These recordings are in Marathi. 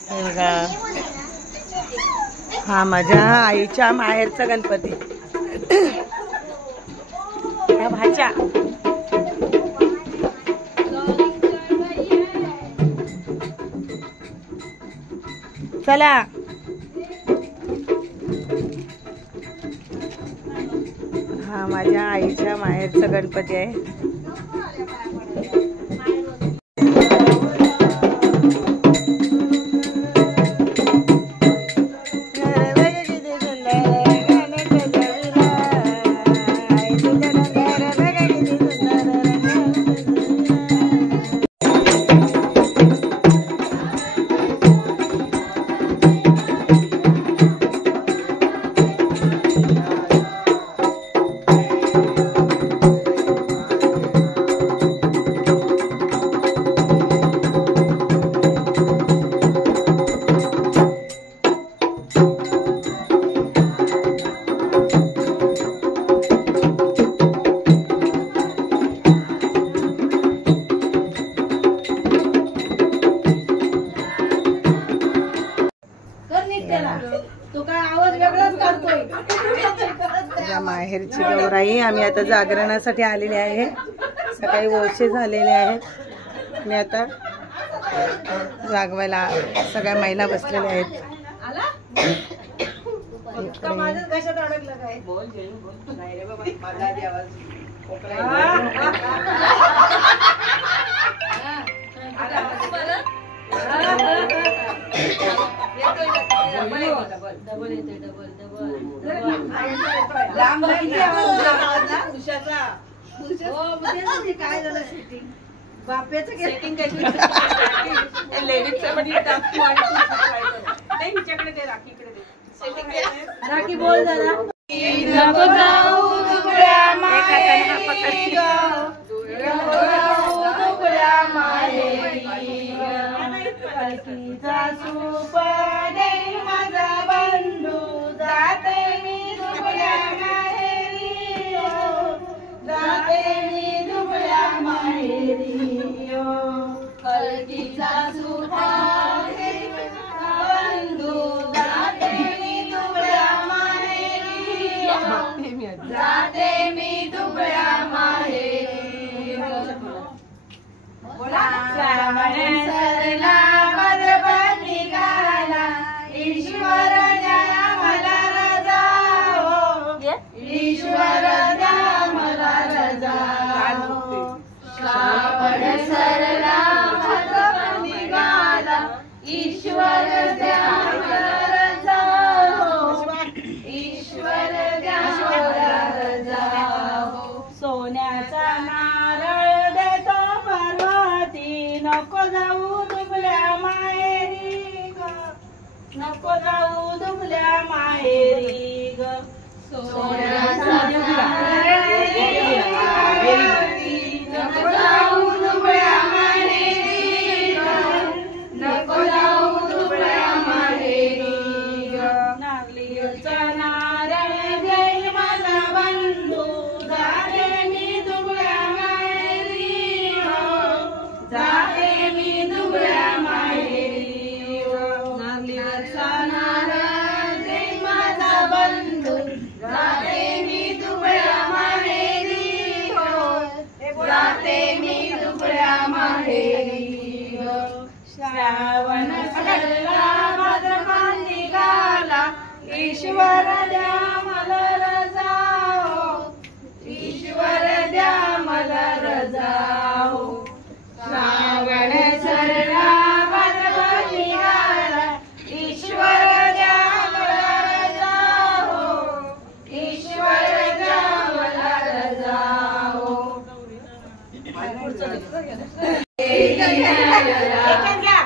हे बघा, हा माझ्या आईच्या माहेरचा गणपती. ह्या भाच्या चला. हा माझ्या आईच्या माहेरचा गणपती आहे. माहेरची गौराई आम्ही आता जागरणासाठी आलेले आहे. सकाळी वळसे झालेले आहेत. मी आता जागवायला सगळ्या महिला बसलेल्या आहेत. राखी बोल जरा. नको जाऊ दुबळ्या माहेरी ग, दुबळ्या माहेरी माझा बंधू जाते मी दुबळ्या माहेरी, जाते मी दुबळ्या माहेरी. कलकीचा सुपा बंधू जाते मी दुबळ्या माहेरी, जाते मी दुबळ्या माहेरी. सरला भद्रपद निघाला ईश्वर द्या मला रजा, ईश्वर द्या मला रजा. श्रावण सरला भद्रपद निघाला ईश्वर द्या मला रजा, ईश्वर द्या मला रजा. सोन्याचा नारळ देतो पार्वती, नको जाऊ दुबळ्या माहेरी ग, नको जाऊ दुबळ्या माहेरी ग. सोन्याचा नारळ नको जाऊ दुबळ्या माहेरी ग, नको जाऊ दुबळ्या माहेरी ग. नागलीचा नारळ देईल माझा बंधू, जाते मी दुबळ्या माहेरी, जाते मी दुबळ्या माहेरी. नागलीचा नारळ देईल माझा बंधू, जाते मी दुबळ्या माहेरी, जाते मी दुबळ्या माहेरी. श्रावण सरला भाद्रपद निघाला ईश्वर द्या मला रजा, ईश्वर द्या मला रजा. श्रावण सरला भाद्रपद निघाला ईश्वर द्या मला रजा, ईश्वर द्या मला रजा.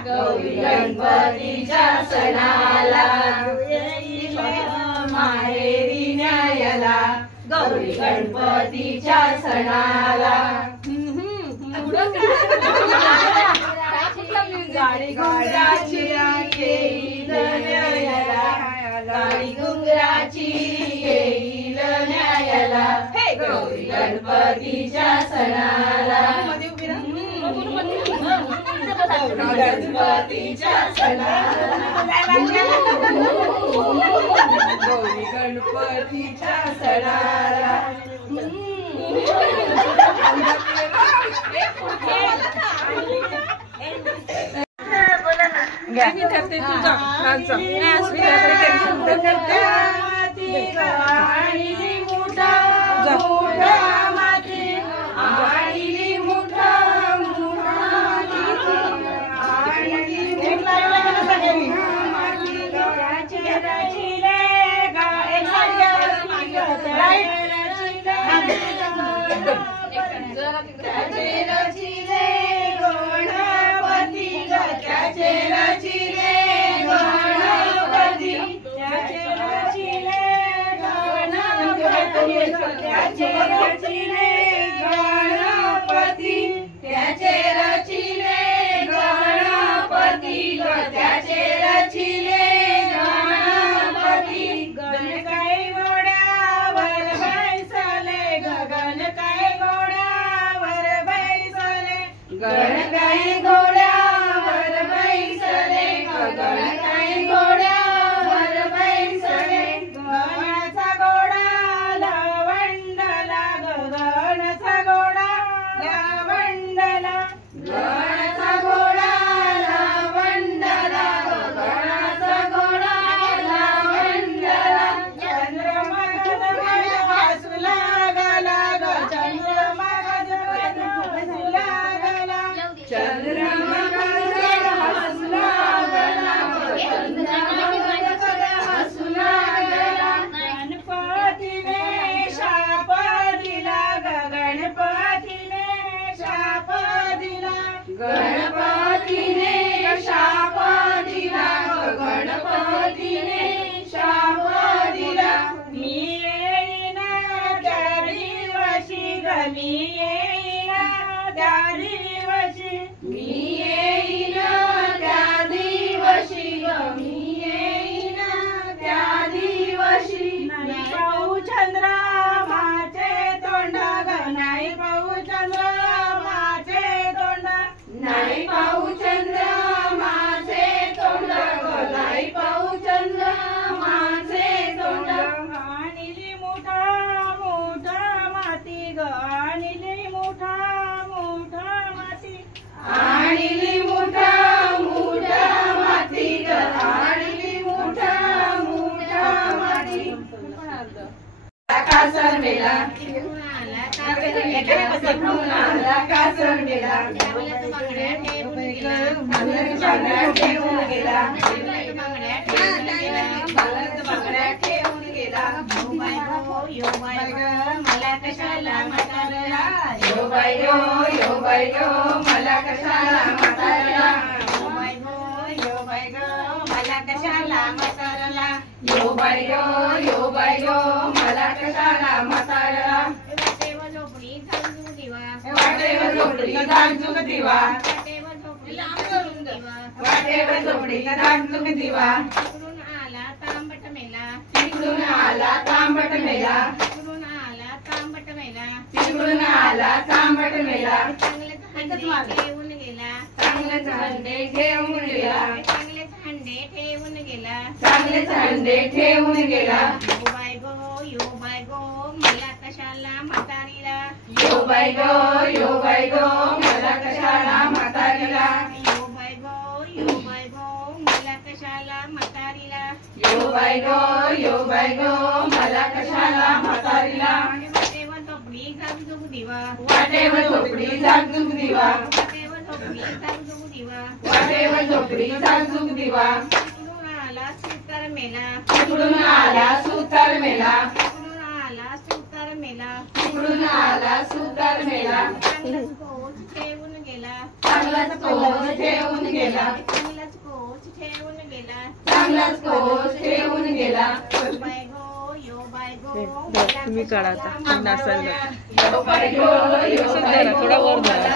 गौरी गणपतीच्या सणाला माहेरी न्यायला, गौरी गणपतीच्या सणाला. गाडी घुंगराची येईल न्यायला, गाडी घुंगराची येईल न्यायला. गौरी गणपतीच्या सणाला, गणपतीच्या सणाला. गणपतीच्या सणाला तुम्ही काढा आता नाचायला थोडा वर धरा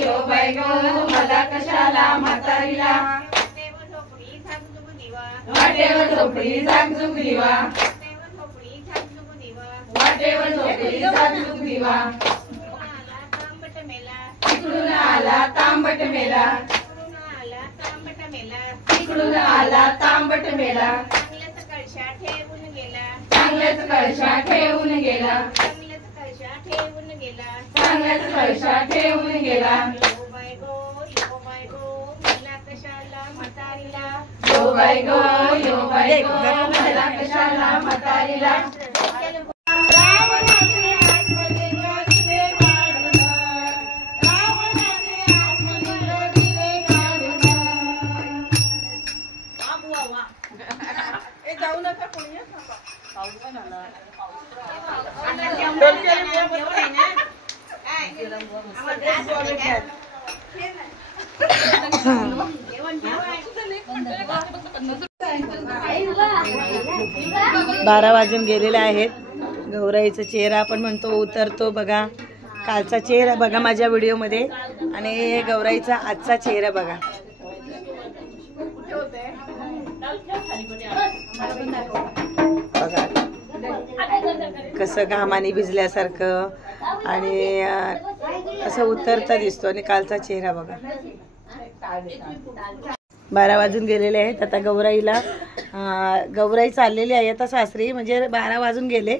यो बाय गो मला कशाला म्हातारीला वाटेवर झोपडी झाकझुक दिवा वाटेवर झोपडी झाकझुक दिवा इकडून आला तांबट मेला इकडून आला तांबट मेला, चांगल्याच कळशा ठेवून गेला, चांगल्याच कळशा ठेवून गेला, चांगल्याच कळशा ठेवून गेला, चांगल्याच कळशा ठेवून गेला. यो बाय गो मला कशाला म्हातारीला, यो बाय गो मला कशाला म्हातारीला. रावणाने आतमधील दिवे काढून, रावणाने आतमधील दिवे काढून. जाऊ नका कोणी बारा वाजून गेलेले आहेत. गौराईचा चेहरा आपण म्हणतो उतरतो बघा. कालचा चेहरा बघा माझ्या व्हिडिओमध्ये आणि गौराईचा आजचा चेहरा बघा. बघा कसं घामाने भिजल्यासारखं आणि असं उतरता दिसतो आणि कालचा चेहरा बघा. 12 वाजून गेलेले आहेत. आता गौराई चाललेली आहे आता सासरी, म्हणजे 12 वाजून गेले.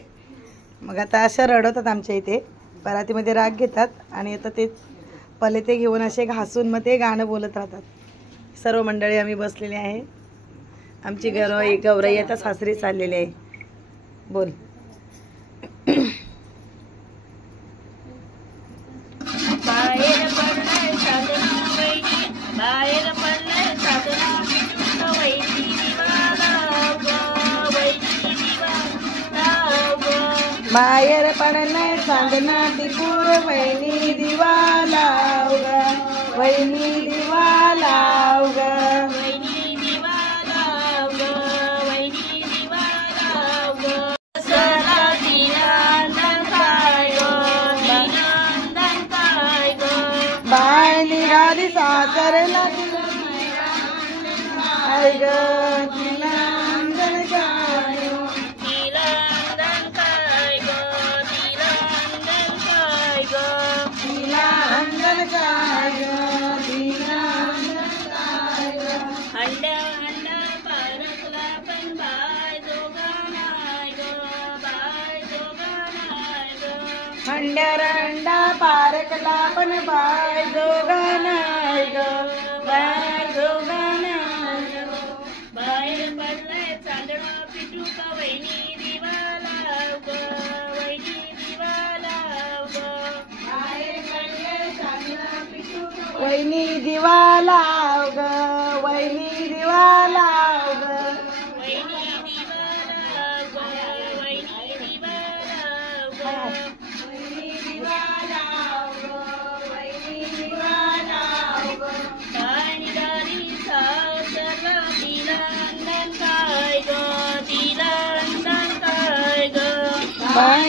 मग आता असं रडवतात आमच्या इथे, परातीमध्ये राग घेतात आणि आता ते पलेते घेऊन असे घासून मग ते गाणं बोलत राहतात. सर्व मंडळी आम्ही बसलेले आहे. आमची गौराई आता सासरी चाललेली आहे. बोल. बाहेर पडलाय साधना वैनी, बाहेर पडलाय साधना वैनी, दिवाला वैनी दिवाला. बाहेर पडलाय चांदणा टिपूर वैनी दिवाला वैनी दिवाला वैनी दिवाला वैनी दिवाला. सला दिनांदन काय गो, दिनांदन काय गो. बाय निघाली सासरला काय ग तिला अंगण काय ग. दिनांदन काय गो, दिनांदन काय गो. तिला अंगण काय ग तिला अंडा अंडा पारकला पण बाय दोघा नाय गो, बाय दोघा नाय गो. अंडा पारकला पण बाय दोघा नाही ग बाय दोघा नाही ग. बाहेर पडलाय चांदणा पिटू का वैनी दिवाला ग, वैनी दिवाला ग. वैनी दिवाला ग वैनी दिवाला ग. वैनी दिवाला ग, वैनी दिवाला ग. पाणी दारी सासरला दिलांदन काय ग, दिलांदन काय ग. बाय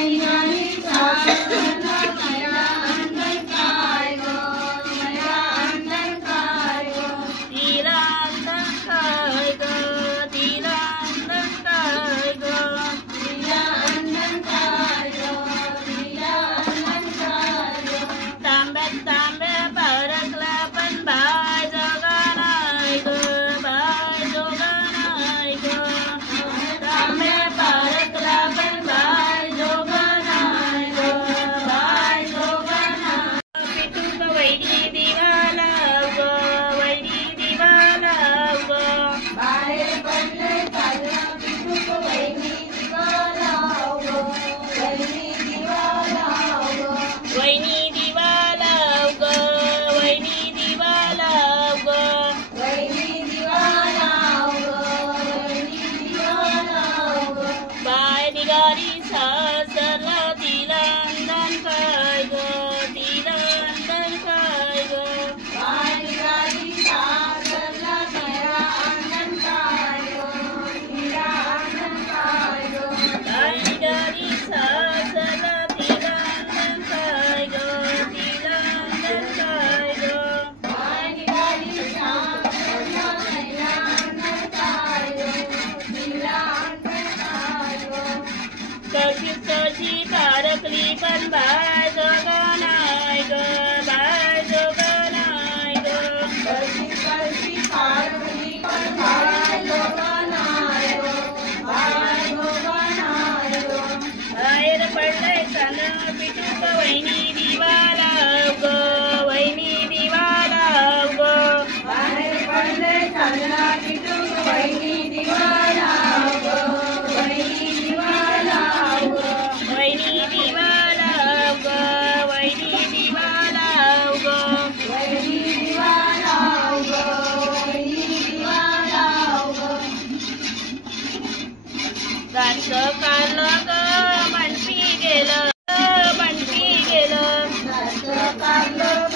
दाटचं कारलं ग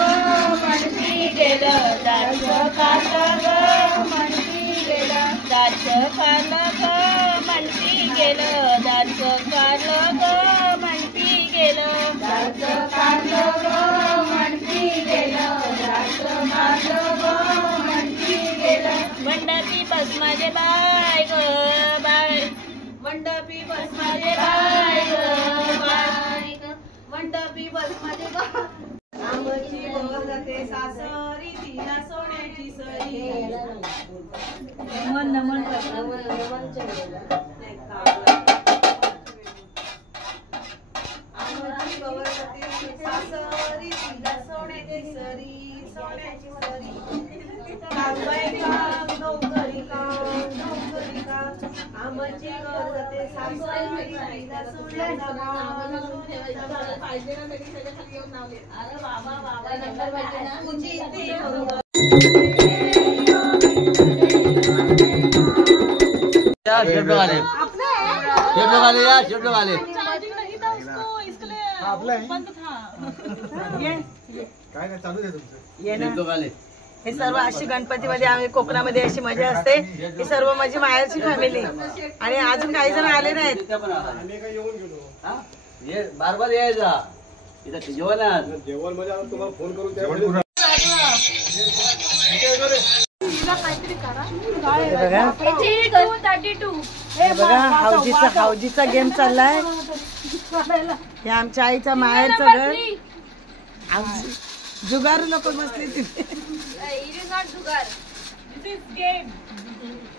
म्हणती गेलं, दाटचं कारलं ग म्हणती गेलं, दाटचं कारलं ग म्हणती गेलं, दाटचं कारलं ग म्हणती गेलं, दाटचं कारलं ग म्हणती गेलं, दाटचं कारलं ग म्हणती गेलं. मंडपी बस माझे बाय ग बाय, मंडपी बस माझे बाय ग बाय ग, मंडपी बस माझे बाय. आमची वर जाते सासरी तिला सोन्याची सरी. नमन नमन आमची वर जाते सासरी तिला सोन्याची सरी, सोन्याची सरी. कामबाई काम नोकरी काम नोकरी काम, आमची वर जाते सासरी तिला सोन्याचा मान, सोन्याचा मान. पाहिजे ना सगळी सगळं खाली येऊन नाव घे. अरे बाबा बाबा नंतर पाहिजे ना तुझी ती बरोबर. शेप लोग आले, शेप लोग आले यार, शेप लोग आले. चार्जिंग नहीं था उसको, इसके लिए बंद था. काय नाही चालू आहे तुमचं. ये ना. शेप लोग आले. हे सर्व अशी गणपतीमध्ये आम्ही कोकणामध्ये अशी मजा असते. ही सर्व माझी माहेरची फॅमिली आणि अजून काही जण आले नाहीत. आम्ही काय येऊन गेलो. हा? ये बार बार यायचा इथं जेवणात. जेवण मध्ये आता तुम्हाला फोन करून त्यावेळी हे बघा हावजीचा गेम चाललाय. हे आमच्या आईच्या माहेरचं घर. जुगारू लोक बसले तिथे.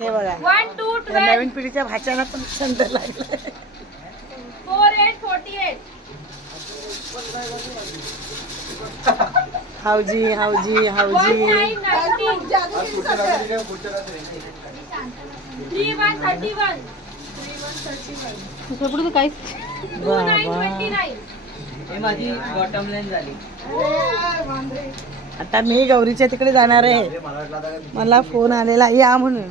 हे बघा त्या नवीन पिढीच्या भाच्याला पण छंद लागलाय. 4848. हावजी हावजी हावजी. 3131. पुढे काय? 2929. हे माझी बॉटम लाईन झाली. आता मी गौरीच्या तिकडे जाणार आहे. मला फोन आलेला या म्हणून.